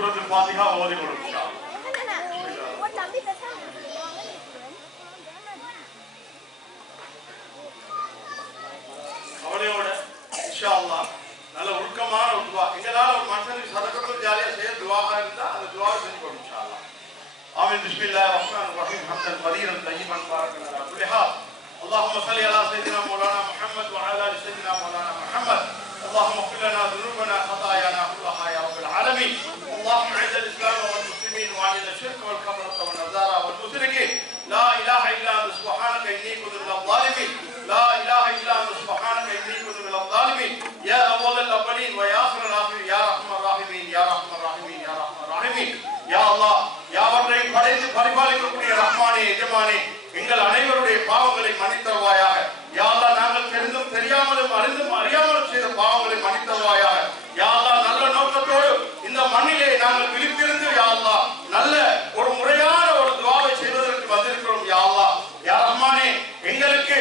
சூரத்துல் ஃபாத்திஹா ஓதி கொள்ளும் இன்ஷா அல்லாஹ். அவளையோட இன்ஷா அல்லாஹ் நல்ல உருக்கமான ஒரு துவா. எங்களால் ஒரு மனுஷனுக்கு சதகத்துல் ஜாரியா செய்ய துவாக இருந்தா அந்த துவாவை செஞ்சு கொள்ளும் இன்ஷா அல்லாஹ். ஆமீன். பிஸ்மில்லாஹிர் ரஹ்மானிர் ரஹீம். ஹம்தன் கதீரன் தய்யிபன் பாரக்கன் அலா குல்லி ஹால். اللهم صل على سيدنا مولانا محمد وعلى ال سيدنا مولانا محمد. اللهم اغفر لنا ذنوبنا خطايانا كلها يا رب العالمين. اللهم اعز الاسلام والمسلمين واذل الشرك والكفرة والنصارى والمشركين. لا اله الا انت سبحانك اني كنت من الظالمين. لا اله الا انت سبحانك اني كنت من الظالمين. يا اول الاولين ويا اخر الاخرين يا ارحم الراحمين يا ارحم الراحمين يا ارحم الراحمين. يا الله யாவற்றையும் படைத்து பரிபாலிக்கக்கூடிய ரஹ்மானே எஜமானே, எங்கள் அனைவருடைய பாவங்களை மன்னித்தருவாயாக. யா அல்லாஹ் நாங்கள் தெரிந்தும் தெரியாமலும் அறிந்தும் அறியாமலும் செய்த பாவங்களை மன்னித்தருவாயாக. யா அல்லாஹ் நல்ல நோக்கத்தோடு இந்த மண்ணிலே நாங்கள் விழித்திருந்து யா அல்லாஹ் நல்ல ஒரு முறையான ஒரு துஆவை செய்வதற்கு வந்திருக்கிறோம். யா அல்லாஹ் யா ரஹ்மானே, எங்களுக்கு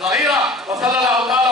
ظهيرا وصلى الله تعالى